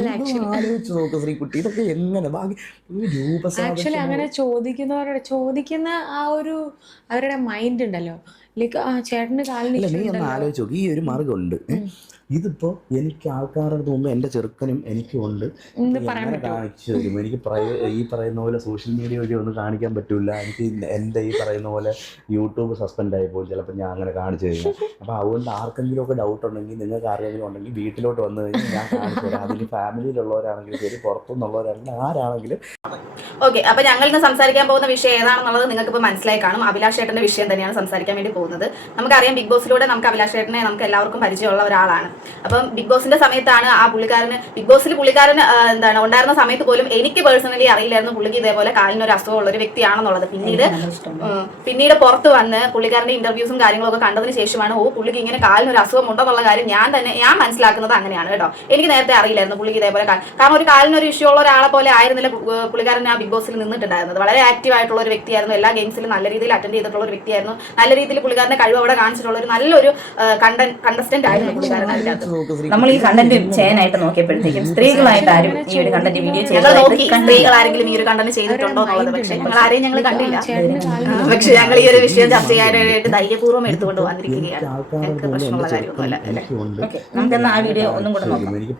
ആലോചിച്ച് നോക്ക് ശ്രീകുട്ടി, ഇതൊക്കെ എങ്ങനെ ആക്ച്വലി അങ്ങനെ ചോദിക്കുന്ന ആ ഒരു അവരുടെ മൈൻഡ് ഉണ്ടല്ലോ, ലൈക്ക് ആ ചേട്ടന് കാലിന് നീ ഒന്ന് ആലോചിച്ച് നോക്ക്. ഈ ഒരു മാർഗ്ഗമുണ്ട്. ഇതിപ്പോൾ എനിക്ക് ആൾക്കാരുടെ മുമ്പ് എൻ്റെ ചെറുക്കനും എനിക്കും ഉണ്ട്, എങ്ങനെ കാണിച്ചു തരും? എനിക്ക് ഈ പറയുന്ന പോലെ സോഷ്യൽ മീഡിയ വഴി ഒന്നും കാണിക്കാൻ പറ്റില്ല. എനിക്ക് എൻ്റെ ഈ പറയുന്ന പോലെ യൂട്യൂബ് സസ്പെൻഡ് ആയി പോകും ചിലപ്പോൾ ഞാൻ അങ്ങനെ കാണിച്ചു കഴിഞ്ഞാൽ. അപ്പോൾ അതുകൊണ്ട് ആർക്കെങ്കിലും ഒക്കെ ഡൗട്ട് ഉണ്ടെങ്കിൽ, നിങ്ങൾക്ക് ആർക്കെങ്കിലും ഉണ്ടെങ്കിൽ വീട്ടിലോട്ട് വന്നു കഴിഞ്ഞാൽ ഞാൻ കാണിച്ചു തരാം. അതിൽ ഫാമിലിയിലുള്ളവരാണെങ്കിലും ശരി, പുറത്തുനിന്നുള്ളവരാണെങ്കിലും ആരാണെങ്കിലും. ഓക്കെ, അപ്പോൾ ഞങ്ങൾ ഇന്ന് സംസാരിക്കാൻ പോകുന്ന വിഷയം ഏതാണെന്നുള്ളത് നിങ്ങൾക്ക് ഇപ്പോൾ മനസ്സിലായി കാണും. അഭിലാഷ് ചേട്ടൻ്റെ വിഷയം തന്നെയാണ് സംസാരിക്കാൻ വേണ്ടി പോകുന്നത്. നമുക്കറിയാം, ബിഗ് ബോസിലൂടെ നമുക്ക് അഭിലാഷ് ചേട്ടനെ നമുക്ക് എല്ലാവർക്കും പരിചയമുള്ള ഒരാളാണ്. അപ്പം ബിഗ് ബോസിന്റെ സമയത്താണ് ആ ബിഗ് ബോസിൽ പുള്ളിക്കാരൻ ഉണ്ടായിരുന്ന സമയത്ത് പോലും എനിക്ക് പേഴ്സണലി അറിയില്ലായിരുന്നു പുള്ളിക്ക് ഇതേപോലെ കാലിനൊരു അസുഖമുള്ള ഒരു വ്യക്തിയാണെന്നുള്ളത്. പിന്നീട് പുറത്ത് വന്ന് പുള്ളിക്കാരന്റെ ഇന്റർവ്യൂസും കാര്യങ്ങളൊക്കെ കണ്ടതിന് ശേഷമാണ് പുള്ളിക്ക് ഇങ്ങനെ കാലിനൊരു അസുഖം ഉണ്ടെന്നുള്ള കാര്യം ഞാൻ മനസ്സിലാക്കുന്നത് അങ്ങനെയാണ് കേട്ടോ. എനിക്ക് നേരത്തെ അറിയില്ലായിരുന്നു പുള്ളിക്ക് ഇതേപോലെ കാരണം ഒരു കാലിനൊരു ഇഷ്യൂ ഉള്ള ഒരാളെ പോലെ ആയിരുന്നില്ല പുള്ളിക്കാരൻ ആ ബിഗ് ബോസിൽ നിന്നിട്ടുണ്ടായിരുന്നത്. വളരെ ആക്റ്റീവ് ആയിട്ടുള്ള ഒരു വ്യക്തിയായിരുന്നു, എല്ലാ ഗെയിംസിലും നല്ല രീതിയിൽ അറ്റൻഡ് ചെയ്തിട്ടുള്ള ഒരു വ്യക്തിയായിരുന്നു, നല്ല രീതിയിൽ പുള്ളിക്കാരന്റെ കഴിവ് അവിടെ കാണിച്ചിട്ടുള്ള ഒരു നല്ലൊരു കണ്ടസ്റ്റന്റ് ആയിരുന്നു പുള്ളിക്കാരൻ. നമ്മൾ ഈ കണ്ടന്റ് ചെയ്യാനായിട്ട് നോക്കിയപ്പോഴത്തേക്കും സ്ത്രീകളായിട്ട് ആരും ഈ ഒരു കണ്ടന്റ് വീഡിയോ സ്ത്രീകൾ ആരെങ്കിലും ഈ ഒരു കണ്ടന്റ് ചെയ്തിട്ടുണ്ടോ എന്നുള്ളത്, പക്ഷെ ഞങ്ങൾ ആരെയും ഞങ്ങൾ കണ്ടില്ല. പക്ഷെ ഞങ്ങൾ ഈ ഒരു വിഷയം ചർച്ച ചെയ്യാനായിട്ട് ധൈര്യപൂർവ്വം എടുത്തുകൊണ്ട് വന്നിരിക്കുകയാണ്. ഞങ്ങൾക്ക് പ്രശ്നമുള്ള കാര്യമൊന്നുമല്ല. നമുക്കെന്നാ ആ വീഡിയോ ഒന്നും കൂടെ നോക്കാം. എനിക്ക്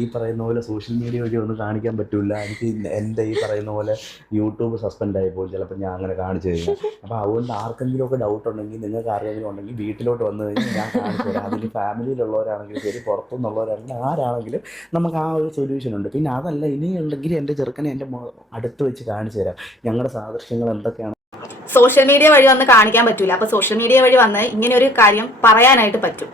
ഈ പറയുന്ന പോലെ സോഷ്യൽ മീഡിയ വഴി ഒന്നും കാണിക്കാൻ പറ്റില്ല. എനിക്ക് എൻ്റെ ഈ പറയുന്ന പോലെ യൂട്യൂബ് സസ്പെൻഡ് ആയി പോകും ചിലപ്പോൾ ഞാൻ അങ്ങനെ കാണിച്ചു കഴിഞ്ഞാൽ. അപ്പോൾ അതുകൊണ്ട് ആർക്കെങ്കിലും ഒക്കെ ഡൗട്ട് ഉണ്ടെങ്കിൽ, നിങ്ങൾക്ക് ആരെങ്കിലും ഉണ്ടെങ്കിൽ വീട്ടിലോട്ട് വന്നു കഴിഞ്ഞാൽ ഞാൻ കാണിച്ചു തരാം. അതിൽ ഫാമിലിയിലുള്ളവരാണെങ്കിലും ശരി, പുറത്തുനിന്നുള്ളവരാണെങ്കിലും ആരാണെങ്കിലും നമുക്ക് ആ ഒരു സൊല്യൂഷൻ ഉണ്ട്. പിന്നെ അതല്ല, ഇനിയുണ്ടെങ്കിൽ എൻ്റെ ചെറുക്കനെ എൻ്റെ അടുത്ത് വെച്ച് കാണിച്ചു തരാം ഞങ്ങളുടെ സാദൃശ്യങ്ങൾ എന്തൊക്കെയാണ്. സോഷ്യൽ മീഡിയ വഴി വന്ന് കാണിക്കാൻ പറ്റൂല. അപ്പോൾ സോഷ്യൽ മീഡിയ വഴി വന്ന് ഇങ്ങനെ ഒരു കാര്യം പറയാനായിട്ട് പറ്റും.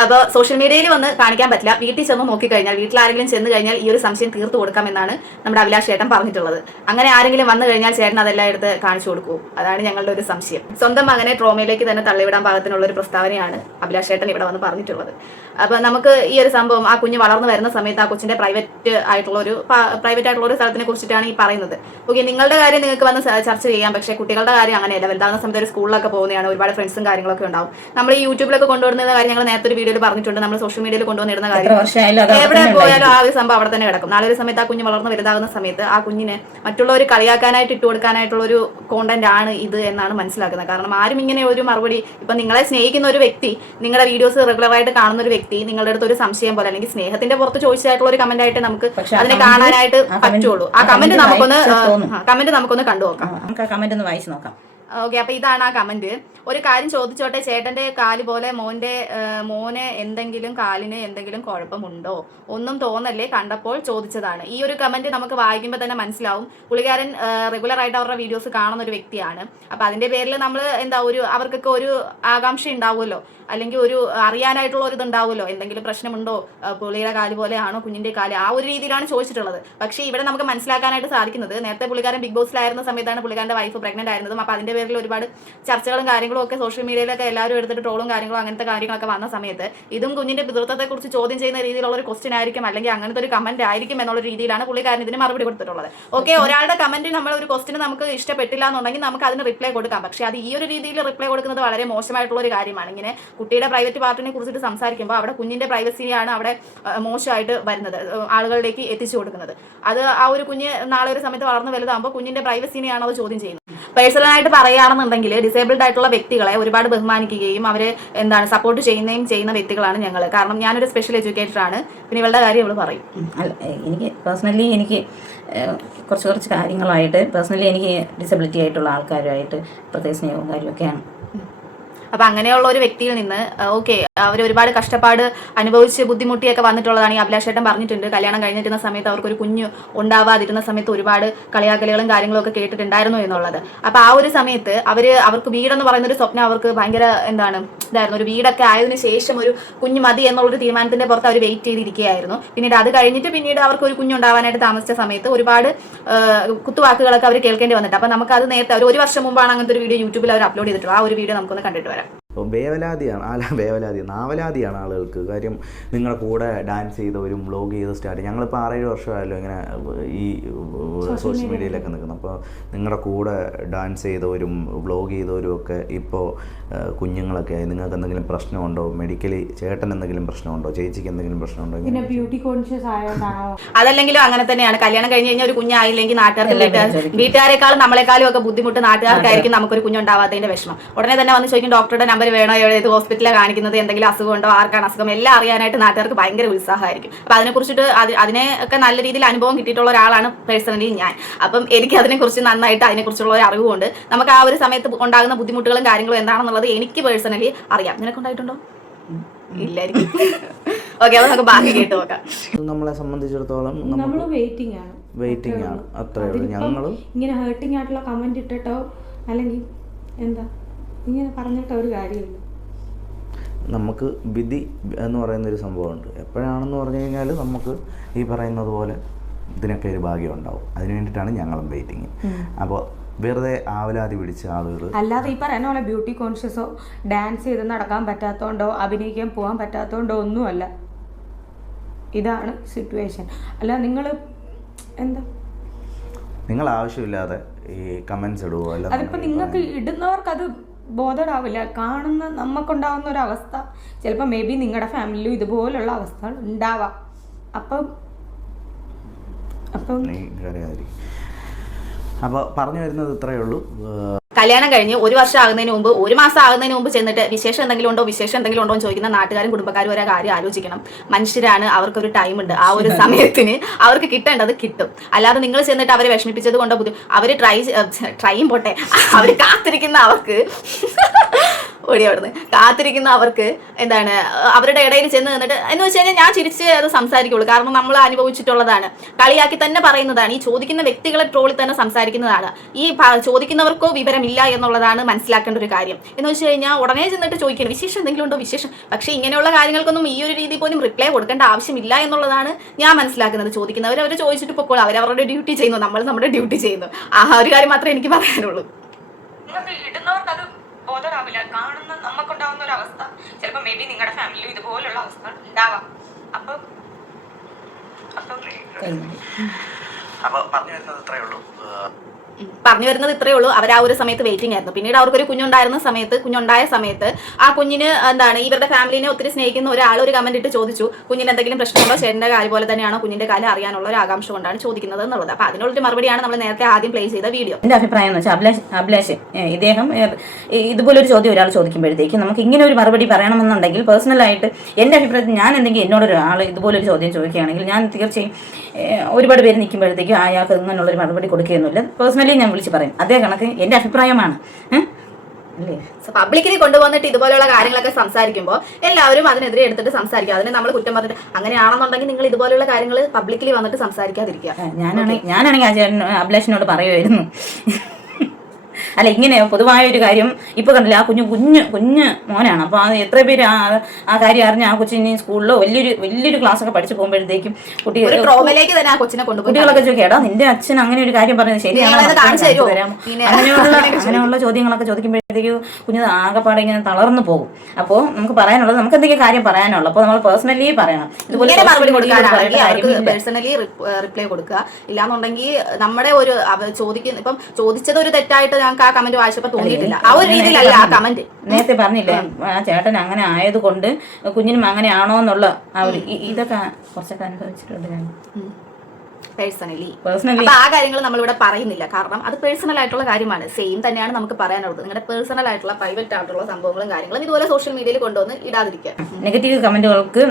അപ്പോൾ സോഷ്യൽ മീഡിയയിൽ വന്ന് കാണിക്കാൻ പറ്റില്ല. വീട്ടിൽ ചെന്ന് നോക്കിക്കഴിഞ്ഞാൽ, വീട്ടിൽ ആരെങ്കിലും ചെന്ന് കഴിഞ്ഞാൽ ഈ ഒരു സംശയം തീർത്തു കൊടുക്കാമെന്നാണ് നമ്മുടെ അഭിലാഷ് ചേട്ടൻ പറഞ്ഞിട്ടുള്ളത്. അങ്ങനെ ആരെങ്കിലും വന്നു കഴിഞ്ഞാൽ ചേട്ടൻ അതെല്ലാം എടുത്ത് കാണിച്ചു കൊടുക്കൂ, അതാണ് ഞങ്ങളുടെ ഒരു സംശയം. സ്വന്തം മകനെ ട്രോമയിലേക്ക് തന്നെ തള്ളിവിടാൻ പാകത്തിനുള്ള ഒരു പ്രസ്താവനയാണ് അഭിലാഷ് ചേട്ടൻ ഇവിടെ വന്ന് പറഞ്ഞിട്ടുള്ളത്. അപ്പോൾ നമുക്ക് ഈ ഒരു സംഭവം, ആ കുഞ്ഞ് വളർന്നു വരുന്ന സമയത്ത് ആ കൊച്ചിന്റെ പ്രൈവറ്റ് ആയിട്ടുള്ള ഒരു സ്ഥലത്തിനെ കുറിച്ചിട്ടാണ് ഈ പറയുന്നത്. ഓക്കെ, നിങ്ങളുടെ കാര്യം നിങ്ങൾക്ക് വന്ന് ചർച്ച ചെയ്യാം, പക്ഷേ കുട്ടികളുടെ കാര്യം അങ്ങനെയല്ല. വലുതാകുന്ന സമയത്ത് ഒരു സ്കൂളിലൊക്കെ പോകുന്നതാണ്, ഒരുപാട് ഫ്രണ്ട്സും കാര്യങ്ങളൊക്കെ ഉണ്ടാവും. നമ്മൾ ഈ യൂട്യൂബിലൊക്കെ കൊണ്ടുവരുന്ന കാര്യം ഞങ്ങൾ നേരത്തെ വീഡിയോയിൽ പറഞ്ഞിട്ടുണ്ട്. നമ്മൾ സോഷ്യൽ മീഡിയയിൽ കൊണ്ടുവന്നിരുന്ന കാര്യം എവിടെ പോയാലും ആ ഒരു സംഭവം അവിടെ തന്നെ കിടക്കും. നാളെ ഒരു സമയത്ത് ആ കുഞ്ഞ് വളർന്ന് വലുതാകുന്ന സമയത്ത് ആ കുഞ്ഞിനെ മറ്റുള്ളവർ കളിയാക്കാനായിട്ട് ഇട്ട് കൊടുക്കാനായിട്ടുള്ള ഒരു കോണ്ടന്റ് ആണ് ഇത് എന്നാണ് മനസ്സിലാക്കുന്നത്. കാരണം ആരും ഇങ്ങനെ ഒരു മറുപടി, ഇപ്പൊ നിങ്ങളെ സ്നേഹിക്കുന്ന ഒരു വ്യക്തി, നിങ്ങളുടെ വീഡിയോസ് റെഗുലറായിട്ട് കാണുന്ന ഒരു വ്യക്തി നിങ്ങളുടെ അടുത്ത് ഒരു സംശയം പോലെ അല്ലെങ്കിൽ സ്നേഹത്തിന്റെ പുറത്ത് ചോദിച്ചതായിട്ടുള്ള ഒരു കമന്റ് ആയിട്ട് നമുക്ക് അതിനെ കാണാനായിട്ട് പറ്റുള്ളൂ. ആ കമന്റ് നമുക്കൊന്ന് കണ്ടു നോക്കാം. നമുക്ക് ആ കമന്റ് ഒന്ന് വായിച്ചു നോക്കാം. ഓക്കെ, അപ്പൊ ഇതാണ് ആ കമന്റ്. ഒരു കാര്യം ചോദിച്ചോട്ടെ, ചേട്ടന്റെ കാല് പോലെ മോനെ കാലിന് എന്തെങ്കിലും കുഴപ്പമുണ്ടോ? ഒന്നും തോന്നല്ലേ, കണ്ടപ്പോൾ ചോദിച്ചതാണ്. ഈ ഒരു കമന്റ് നമുക്ക് വായിക്കുമ്പോൾ തന്നെ മനസ്സിലാവും പുള്ളിക്കാരൻ റെഗുലർ ആയിട്ട് അവരുടെ വീഡിയോസ് കാണുന്ന ഒരു വ്യക്തിയാണ്. അപ്പൊ അതിന്റെ പേരിൽ നമ്മൾ അവർക്കൊക്കെ ഒരു ആകാംക്ഷ ഉണ്ടാവുമല്ലോ, അല്ലെങ്കിൽ ഒരു അറിയാനായിട്ടുള്ള ഒരു ഇതുണ്ടാവുമല്ലോ, എന്തെങ്കിലും പ്രശ്നമുണ്ടോ, പുള്ളിയുടെ കാല് പോലെയാണോ കുഞ്ഞിന്റെ കാല്, ആ ഒരു രീതിയിലാണ് ചോദിച്ചിട്ടുള്ളത്. പക്ഷേ ഇവിടെ നമുക്ക് മനസ്സിലാക്കാനായിട്ട് സാധിക്കുന്നത്, നേരത്തെ പുള്ളിക്കാരൻ ബിഗ് ബോസിലായിരുന്ന സമയത്താണ് പുള്ളിക്കാരന്റെ വൈഫ് പ്രഗ്നന്റ് ആയിരുന്നതും. അപ്പൊ അതിന്റെ പേരിൽ ഒരുപാട് ചർച്ചകളും കാര്യങ്ങളും ഒക്കെ സോഷ്യൽ മീഡിയയിലൊക്കെ എല്ലാവരും എടുത്തിട്ട് ട്രോളും കാര്യങ്ങളും അങ്ങനത്തെ കാര്യങ്ങളൊക്കെ വന്ന സമയത്ത് ഇതും കുഞ്ഞിന്റെ പിതൃത്വത്തെ കുറിച്ച് ചോദ്യം ചെയ്യുന്ന രീതിയിലുള്ള ഒരു ക്വസ്റ്റ്യൻ ആയിരിക്കും, അല്ലെങ്കിൽ അങ്ങനത്തെ ഒരു കമന്റ് ആയിരിക്കും എന്നുള്ള രീതിയിലാണ് പുള്ളിക്കാരൻ ഇതിന് മറുപടി കൊടുത്തിട്ടുള്ളത്. ഓക്കെ, ഒരാളുടെ കമന്റ് നമ്മൾ ഒരു ക്വസ്റ്റിന് നമുക്ക് ഇഷ്ടപ്പെട്ടില്ല എന്നുണ്ടെങ്കിൽ നമുക്ക് അതിന് റിപ്ലൈ കൊടുക്കാം. പക്ഷേ അത് ഈ ഒരു രീതിയിൽ റിപ്ലൈ കൊടുക്കുന്നത് വളരെ മോശമായിട്ടുള്ള ഒരു കാര്യമാണ്. ഇങ്ങനെ കുട്ടിയുടെ പ്രൈവറ്റ് പാർട്ടിനെ കുറിച്ചിട്ട് സംസാരിക്കുമ്പോൾ അവിടെ കുഞ്ഞിന്റെ പ്രൈവസിയാണ് അവിടെ മോശമായിട്ട് വരുന്നത്, ആളുകളിലേക്ക് എത്തിച്ചു കൊടുക്കുന്നത്. അത് ആ ഒരു കുഞ്ഞ് നാളെ ഒരു സമയത്ത് വളർന്ന് വലുതാകുമ്പോൾ കുഞ്ഞിന്റെ പ്രൈവസിനെയാണ് അത് ചോദ്യം ചെയ്യുന്നത്. പേഴ്സണലായിട്ട് പറയുകയാണെന്നുണ്ടെങ്കിൽ ഡിസേബിൾഡ് ആയിട്ടുള്ള വ്യക്തികളെ ഒരുപാട് ബഹുമാനിക്കുകയും അവരെ സപ്പോർട്ട് ചെയ്യുന്ന വ്യക്തികളാണ് ഞങ്ങൾ. കാരണം ഞാനൊരു സ്പെഷ്യൽ എഡ്യൂക്കേറ്റർ ആണ്. പിന്നെ ഇവളുടെ കാര്യം ഇവള് പറയും. എനിക്ക് പേഴ്സണലി കുറച്ച് കാര്യങ്ങളായിട്ട് പേഴ്സണലി എനിക്ക് ഡിസബിലിറ്റി ആയിട്ടുള്ള ആൾക്കാരുമായിട്ട് പ്രത്യേക സ്നേഹവും കാര്യമൊക്കെയാണ്. അപ്പൊ അങ്ങനെയുള്ള ഒരു വ്യക്തിയിൽ നിന്ന് ഓക്കെ, അവർ ഒരുപാട് കഷ്ടപ്പാട് അനുഭവിച്ച് ബുദ്ധിമുട്ടിയൊക്കെ വന്നിട്ടുള്ളതാണ്. ഈ അഭിലാഷ് ചേട്ടൻ പറഞ്ഞിട്ടുണ്ട്, കല്യാണം കഴിഞ്ഞിരുന്ന സമയത്ത് അവർക്കൊരു കുഞ്ഞു ഉണ്ടാവാതിരുന്ന സമയത്ത് ഒരുപാട് കളിയാക്കലുകളും കാര്യങ്ങളും ഒക്കെ കേട്ടിട്ടുണ്ടായിരുന്നു എന്നുള്ളത്. അപ്പൊ ആ ഒരു സമയത്ത് അവർക്ക് വീടെന്ന് പറയുന്ന ഒരു സ്വപ്നം അവർക്ക് ഭയങ്കര ഇതായിരുന്നു. ഒരു വീടൊക്കെ ആയതിനു ശേഷം ഒരു കുഞ്ഞു മതി എന്നുള്ളൊരു തീരുമാനത്തിന്റെ പുറത്ത് അവർ വെയിറ്റ് ചെയ്തിരിക്കുകയായിരുന്നു. പിന്നീട് അത് കഴിഞ്ഞിട്ട് അവർക്ക് ഒരു കുഞ്ഞുണ്ടാവാനായിട്ട് താമസിച്ച സമയത്ത് ഒരുപാട് കുത്തുവാക്കുകളൊക്കെ അവർ കേൾക്കേണ്ടി വന്നിട്ട്. അപ്പൊ നമുക്ക് അത് നേരത്തെ ഒരു വർഷം മുമ്പാണ് അങ്ങനത്തെ ഒരു വീഡിയോ യൂട്യൂബിൽ അവർ അപ്ലോഡ് ചെയ്തിട്ടുള്ളത്. ആ ഒരു വീഡിയോ നമുക്കൊന്ന് കണ്ടിട്ട് വരാം. നാവലാതിയാണ് ആളുകൾക്ക്. കാര്യം നിങ്ങളുടെ കൂടെ ഡാൻസ് ചെയ്തവരും വ്ളോഗ് ചെയ്ത് സ്റ്റാർട്ട്, ഞങ്ങളിപ്പോൾ 6-7 വർഷമായല്ലോ ഇങ്ങനെ ഈ സോഷ്യൽ മീഡിയയിലൊക്കെ നിൽക്കുന്നത്. അപ്പോൾ നിങ്ങളുടെ കൂടെ ഡാൻസ് ചെയ്തവരും വ്ളോഗ് ചെയ്തവരും ഒക്കെ ഇപ്പോൾ കുഞ്ഞുങ്ങളൊക്കെ ആയി. നിങ്ങൾക്ക് എന്തെങ്കിലും പ്രശ്നമുണ്ടോ? മെഡിക്കലി ചേട്ടൻ എന്തെങ്കിലും പ്രശ്നമുണ്ടോ? ചേച്ചിക്ക് എന്തെങ്കിലും പ്രശ്നമുണ്ടോ? പിന്നെ ബ്യൂട്ടി കോൺഷ്യസ് ആയതാണോ? അതല്ലെങ്കിലും അങ്ങനെ തന്നെയാണ്. കല്യാണം കഴിഞ്ഞ് കഴിഞ്ഞാൽ ഒരു കുഞ്ഞായില്ലെങ്കിൽ നാട്ടുകാർക്ക് വീട്ടുകാരെക്കാളും നമ്മളെക്കാളും ഒക്കെ ബുദ്ധിമുട്ട് നാട്ടുകാർക്കായിരിക്കും നമുക്കൊരു കുഞ്ഞുണ്ടാവാത്തതിന്റെ വിഷമം. ഉടനെ തന്നെ വന്ന് ചോദിക്കും ഡോക്ടറുടെ നമ്പർ വേണോ, ഏത് ഹോസ്പിറ്റലാണ് കാണിക്കുന്നത്, എന്തെങ്കിലും അസുഖമുണ്ടോ, ആർക്കാണ് അസുഖം, എല്ലാം അറിയാനായിട്ട് നാട്ടുകാർക്ക് ഭയങ്കര ഉത്സാഹമായിരിക്കും. അപ്പം അതിനെക്കുറിച്ചിട്ട് അതിനെയൊക്കെ നല്ല രീതിയിൽ അനുഭവം കിട്ടിയിട്ടുള്ള ഒരാളാണ് പേഴ്സണലി ഞാൻ. അപ്പം എനിക്ക് അതിനെക്കുറിച്ച് നന്നായിട്ട് അതിനെക്കുറിച്ചുള്ള ഒരു അറിവുണ്ട്. നമുക്ക് ആ ഒരു സമയത്ത് ഉണ്ടാകുന്ന ബുദ്ധിമുട്ടുകളും കാര്യങ്ങളും എന്താണെന്നുള്ളത് എനിക്ക് പേഴ്സണലി അറിയാം. നിനക്കുണ്ടായിട്ടുണ്ടോ? ഇല്ലായിരിക്കും. ഓക്കെ, അപ്പോൾ നമുക്ക് ബാക്കി കേട്ട് നോക്കാം. നമ്മളെ സംബന്ധിച്ചിടത്തോളം നമ്മൾ വെയിറ്റിംഗ് ആണ് അത്രേ ഉള്ളൂ. ഞങ്ങളും ഇങ്ങനെ ഹേർട്ടിംഗ് ആയിട്ടുള്ള കമന്റ് ഇട്ടിട്ടോ അല്ലെങ്കിൽ എന്താ ഇങ്ങനെ പറഞ്ഞിട്ടോ ഒരു കാര്യമില്ല. നമുക്ക് വിധി എന്ന് പറയുന്നൊരു സംഭവമുണ്ട്. എപ്പോഴാണെന്ന് പറഞ്ഞു കഴിഞ്ഞാൽ നമുക്ക് ഈ പറയുന്നത് പോലെ ഇതിനൊക്കെ ഒരു ഭാഗ്യം ഉണ്ടാവും. അതിന് വേണ്ടിയിട്ടാണ് ഞങ്ങളും വെയിറ്റിങ്. അപ്പോൾ വെറുതെ ആവലാതി പിടിച്ച ആളുകൾ അല്ലാതെ ഈ പറയുന്ന പോലെ ബ്യൂട്ടി കോൺഷ്യസോ ഡാൻസ് ചെയ്ത് നടക്കാൻ പറ്റാത്തതുകൊണ്ടോ അഭിനയിക്കാൻ പോകാൻ പറ്റാത്തതുകൊണ്ടോ ഒന്നുമല്ല. ഇതാണ് സിറ്റുവേഷൻ. അല്ല നിങ്ങൾ ആവശ്യമില്ലാതെ ഈ കമൻസ് ഇടുവോ? അല്ല, അതിപ്പോൾ നിങ്ങൾക്ക് ഇടുന്നവർക്ക് അത് ബോധടാവില്ല. കാണുന്ന നമുക്കുണ്ടാവുന്ന ഒരു അവസ്ഥ ചിലപ്പോൾ മേ ബി നിങ്ങളുടെ ഫാമിലിയിലും ഇതുപോലുള്ള അവസ്ഥകൾ ഉണ്ടാവാം. അപ്പം അപ്പോൾ പറഞ്ഞു വരുന്നത് ഇത്രയേ ഉള്ളൂ. കല്യാണം കഴിഞ്ഞ് 1 വർഷം ആകുന്നതിന് മുമ്പ് 1 മാസം ആകുന്നതിന് മുമ്പ് ചെന്നിട്ട് വിശേഷം എന്തെങ്കിലും ഉണ്ടോ എന്ന് ചോദിക്കുന്ന നാട്ടുകാരും കുടുംബക്കാരും ഒരേ കാര്യം ആലോചിക്കണം. മനുഷ്യരാണ്, അവർക്കൊരു ടൈം ഉണ്ട്. ആ ഒരു സമയത്തിന് അവർക്ക് കിട്ടേണ്ടത് കിട്ടും. അല്ലാതെ നിങ്ങൾ ചെന്നിട്ട് അവരെ വിഷമിപ്പിച്ചത് കൊണ്ടോ അവർ ട്രൈയും പോട്ടെ, അവർ കാത്തിരിക്കുന്ന അവർക്ക് എന്താണ് അവരുടെ ഇടയിൽ ചെന്ന് നിന്നിട്ട് എന്ന് വെച്ച് കഴിഞ്ഞാൽ ഞാൻ ചിരിച്ച് അത് സംസാരിക്കുള്ളൂ. കാരണം നമ്മൾ അനുഭവിച്ചിട്ടുള്ളതാണ്. കളിയാക്കി തന്നെ പറയുന്നതാണ്. ഈ ചോദിക്കുന്ന വ്യക്തികളെ ട്രോളിൽ തന്നെ സംസാരിക്കുന്നതാണ്. ഈ ചോദിക്കുന്നവർക്കോ വിവരമില്ല എന്നുള്ളതാണ് മനസ്സിലാക്കേണ്ട ഒരു കാര്യം. എന്ന് വെച്ച് കഴിഞ്ഞാൽ ഉടനെ ചെന്നിട്ട് ചോദിക്കണം വിശേഷം എന്തെങ്കിലും ഉണ്ടോ, വിശേഷം. പക്ഷേ ഇങ്ങനെയുള്ള കാര്യങ്ങൾക്കൊന്നും ഈ ഒരു രീതി പോലും റിപ്ലൈ കൊടുക്കേണ്ട ആവശ്യമില്ല എന്നുള്ളതാണ് ഞാൻ മനസ്സിലാക്കുന്നത്. ചോദിക്കുന്നവർ അവർ ചോദിച്ചിട്ട് പൊക്കോളൂ, അവരവരുടെ ഡ്യൂട്ടി ചെയ്യുന്നു, നമ്മൾ നമ്മുടെ ഡ്യൂട്ടി ചെയ്യുന്നു. ആ ഒരു കാര്യം മാത്രമേ എനിക്ക് പറയാനുള്ളൂ. ഇടുന്നവർക്ക് ബോധമാവില്ല. കാണുന്ന നമുക്കുണ്ടാവുന്ന ഒരു അവസ്ഥ ചിലപ്പോൾ മേ ബി നിങ്ങളുടെ ഫാമിലിയിലും ഇതുപോലുള്ള അവസ്ഥ ഉണ്ടാവാം. അപ്പം പറഞ്ഞു വരുന്നത് ഇത്രയേ ഉള്ളൂ. അവർ ആ ഒരു സമയത്ത് വെയിറ്റിംഗ് ആയിരുന്നു. പിന്നീട് അവർക്കൊരു കുഞ്ഞുണ്ടായ സമയത്ത് ആ കുഞ്ഞിന് എന്താണ് ഇവരുടെ ഫാമിലിനെ ഒത്തിരി സ്നേഹിക്കുന്ന ഒരാൾ ഒരു കമന്റ് ഇട്ട് ചോദിച്ചു, കുഞ്ഞിന് എന്തെങ്കിലും പ്രശ്നമുണ്ടോ, ചേട്ടൻ്റെ കാര്യം പോലെ തന്നെയാണോ കുഞ്ഞിന്റെ കാര്യം അറിയാനുള്ള ഒരു ആകാംക്ഷ കൊണ്ടാണ് ചോദിക്കുന്നത് എന്നുള്ളത്. അപ്പൊ അതിനുള്ളൊരു മറുപടിയാണ് നമ്മൾ നേരത്തെ ആദ്യം പ്ലേ ചെയ്ത വീഡിയോ. എന്റെ അഭിപ്രായം എന്ന് വെച്ചാൽ അഭിലാഷ് ഇദ്ദേഹം ഇതുപോലൊരു ചോദ്യം ഒരാൾ ചോദിക്കുമ്പോഴത്തേക്കും നമുക്ക് ഇങ്ങനെ ഒരു മറുപടി പറയണമെന്നുണ്ടെങ്കിൽ പേഴ്സണലായിട്ട് എൻ്റെ അഭിപ്രായത്തിൽ ഞാൻ എന്തെങ്കിലും എന്നോടൊരാൾ ഇതുപോലൊരു ചോദ്യം ചോദിക്കുകയാണെങ്കിൽ ഞാൻ തീർച്ചയായും ഒരുപാട് പേര് നിൽക്കുമ്പോഴത്തേക്കും അയാൾക്ക് ഇങ്ങനെയുള്ളൊരു മറുപടി കൊടുക്കുകയൊന്നുമില്ല. പേഴ്സണലി ഞാൻ വിളിച്ച് പറയും. അതേ കണക്ക് എൻ്റെ അഭിപ്രായമാണ്. അല്ലേ, പബ്ലിക്കിനെ കൊണ്ടുവന്നിട്ട് ഇതുപോലെയുള്ള കാര്യങ്ങളൊക്കെ സംസാരിക്കുമ്പോൾ എല്ലാവരും അതിനെതിരെ എടുത്തിട്ട് സംസാരിക്കുക. അതിനെ നമ്മൾ കുറ്റം പറഞ്ഞിട്ട് അങ്ങനെയാണെന്നുണ്ടെങ്കിൽ നിങ്ങൾ ഇതുപോലെയുള്ള കാര്യങ്ങൾ പബ്ലിക്കിൽ വന്നിട്ട് സംസാരിക്കാതിരിക്കുക. ഞാനാണെങ്കിൽ അഭിലാഷിനോട് പറയുമായിരുന്നു, അല്ല ഇങ്ങനെ പൊതുവായൊരു കാര്യം ഇപ്പോൾ കണ്ടില്ല, ആ കുഞ്ഞ് മോനാണ്. അപ്പോൾ അത് എത്ര പേര് ആ കാര്യം അറിഞ്ഞ് ആ കൊച്ചിന് സ്കൂളിലോ വലിയൊരു ക്ലാസ്സൊക്കെ പഠിച്ചു പോകുമ്പോഴത്തേക്കും കുട്ടികളൊക്കെ ചോദിക്കാം, എടാ നിന്റെ അച്ഛൻ അങ്ങനെ ഒരു കാര്യം പറഞ്ഞത് ശരിയാണോ, അങ്ങനെയുള്ള ചോദ്യങ്ങളൊക്കെ ചോദിക്കുമ്പോഴത്തേക്കും കുഞ്ഞ് ആകെപ്പാടെ ഇങ്ങനെ തളർന്നു പോകും. അപ്പോൾ നമുക്ക് പറയാനുള്ളത് നമുക്ക് എന്തെങ്കിലും കാര്യം പറയാനുള്ളൂ. അപ്പോൾ നമ്മൾ പേഴ്സണലി പറയണം. പേഴ്സണലി റിപ്ലൈ കൊടുക്കുക. ഇല്ലാന്നുണ്ടെങ്കിൽ നമ്മുടെ ഒരു ഇപ്പം ചോദിച്ചത് ഒരു തെറ്റായിട്ട് ഞങ്ങൾക്ക് ആ കമന്റ് വായിച്ചപ്പോൾ തോന്നിയിട്ടില്ല. ആ ഒരു രീതിയിലല്ല ആ കമന്റ്. നേരത്തെ പറഞ്ഞില്ലേ ആ ചേട്ടൻ അങ്ങനെ ആയതുകൊണ്ട് കുഞ്ഞിനും അങ്ങനെയാണോ എന്നുള്ള ആ ഒരു ഇതൊക്കെ കുറച്ചൊക്കെ അനുഭവിച്ചിട്ടുണ്ട് ഞാൻ പേഴ്സണലി. അപ്പൊ ആ കാര്യങ്ങൾ നമ്മളിവിടെ പറയുന്നില്ല, കാരണം അത് പേഴ്സണൽ ആയിട്ടുള്ള കാര്യമാണ്. സെയിം തന്നെയാണ് നമുക്ക് പറയാനുള്ളത്. നിങ്ങളുടെ പേഴ്സണൽ ആയിട്ടുള്ള പ്രൈവറ്റ് ആയിട്ടുള്ള സംഭവങ്ങളും കാര്യങ്ങളും ഇതുപോലെ സോഷ്യൽ മീഡിയയിൽ കൊണ്ടുവന്ന് ഇടാതിരിക്കുക. നെഗറ്റീവ് കമന്റുകൾക്ക്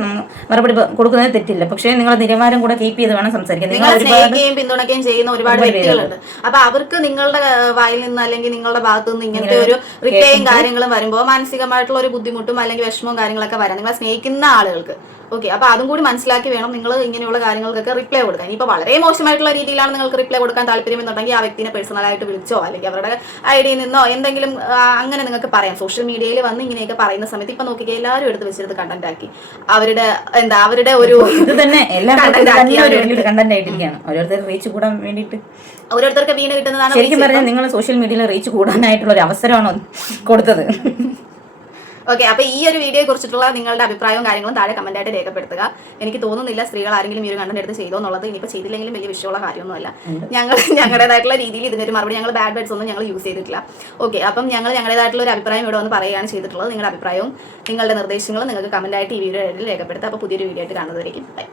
മറുപടി കൊടുക്കുന്നത് തെറ്റില്ല, പക്ഷേ നിങ്ങൾ നിലവാരം കൂടെ കീപ്പ് ചെയ്ത് വേണം സംസാരിക്കാൻ. നിങ്ങൾ സ്നേഹിക്കുകയും പിന്തുണയ്ക്കുകയും ചെയ്യുന്ന ഒരുപാട് വ്യക്തികളുണ്ട്. അപ്പൊ അവർക്ക് നിങ്ങളുടെ വായിൽ നിന്ന് അല്ലെങ്കിൽ നിങ്ങളുടെ ഭാഗത്തു നിന്ന് ഇങ്ങനത്തെ ഒരു റിപ്ലൈയും കാര്യങ്ങളും വരുമ്പോൾ മാനസികമായിട്ടുള്ള ഒരു ബുദ്ധിമുട്ടും അല്ലെങ്കിൽ വിഷമവും കാര്യങ്ങളൊക്കെ വരാം നിങ്ങളെ സ്നേഹിക്കുന്ന ആളുകൾക്ക്. ഓക്കെ, അപ്പൊ അതും കൂടി മനസ്സിലാക്കി വേണം നിങ്ങൾ ഇങ്ങനെയുള്ള കാര്യങ്ങൾക്കൊക്കെ റിപ്ലൈ കൊടുക്കാൻ. ഇനിയിപ്പോൾ വളരെ മോശമായിട്ടുള്ള രീതിയിലാണ് നിങ്ങൾക്ക് റിപ്ലൈ കൊടുക്കാൻ താല്പര്യം എന്നുണ്ടെങ്കിൽ ആ വ്യക്തിനെ പേഴ്സണലായിട്ട് വിളിച്ചോ അല്ലെങ്കിൽ അവരുടെ ഐഡിയിൽ നിന്നോ എന്തെങ്കിലും അങ്ങനെ നിങ്ങൾക്ക് പറയാം. സോഷ്യൽ മീഡിയയിൽ വന്ന് ഇങ്ങനെയൊക്കെ പറയുന്ന സമയത്ത് ഇപ്പൊ നോക്കിക്കുക എല്ലാവരും എടുത്ത് വെച്ചെടുത്ത് കണ്ടന്റ് ആക്കി അവരുടെ ഒരു ഇത് തന്നെ കണ്ടന്റ് ആയിട്ടിരിക്കുകയാണ്. ഓരോരുത്തർ റീച്ച് കൂടാൻ വേണ്ടിയിട്ട് ഓരോരുത്തർക്ക് വീണ് കിട്ടുന്നതാണ്. ശരിക്കും പറഞ്ഞാൽ നിങ്ങൾ സോഷ്യൽ മീഡിയയിൽ റീച്ച് കൂടാനായിട്ടുള്ള ഒരു അവസരമാണ് കൊടുത്തത്. ഓക്കെ, അപ്പോൾ ഈ ഒരു വീഡിയോയെ കുറിച്ചിട്ടുള്ള നിങ്ങളുടെ അഭിപ്രായവും കാര്യങ്ങളും താഴെ കമന്റായിട്ട് രേഖപ്പെടുത്തുക. എനിക്ക് തോന്നുന്നില്ല സ്ത്രീകൾ ആരെങ്കിലും ഈ ഒരു കണ്ടന്റ് എടുത്ത് ചെയ്തോ എന്നുള്ളത്. ഇനിയിപ്പോൾ ചെയ്തില്ലെങ്കിലും വലിയ വിഷയമുള്ള കാര്യമൊന്നുമല്ല. ഞങ്ങളുടേതായിട്ടുള്ള രീതിയിൽ ഇതിനൊരു മറുപടി, ഞങ്ങൾ ബാഡ് വേർഡ്സ് ഒന്നും ഞങ്ങൾ യൂസ് ചെയ്തിട്ടില്ല. ഓക്കെ, അപ്പം ഞങ്ങളുടേതായിട്ടുള്ള ഒരു അഭിപ്രായം ഇവിടെ വന്ന് പറയുകയാണ് ചെയ്തിട്ടുള്ളത്. നിങ്ങളുടെ അഭിപ്രായവും നിങ്ങളുടെ നിർദ്ദേശങ്ങളും നിങ്ങൾക്ക് കമന്റായിട്ട് ഈ വീഡിയോയിൽ രേഖപ്പെടുത്തുക. അപ്പോൾ പുതിയൊരു വീഡിയോ ആയിട്ട് കാണുന്നതായിരിക്കും. ബൈ.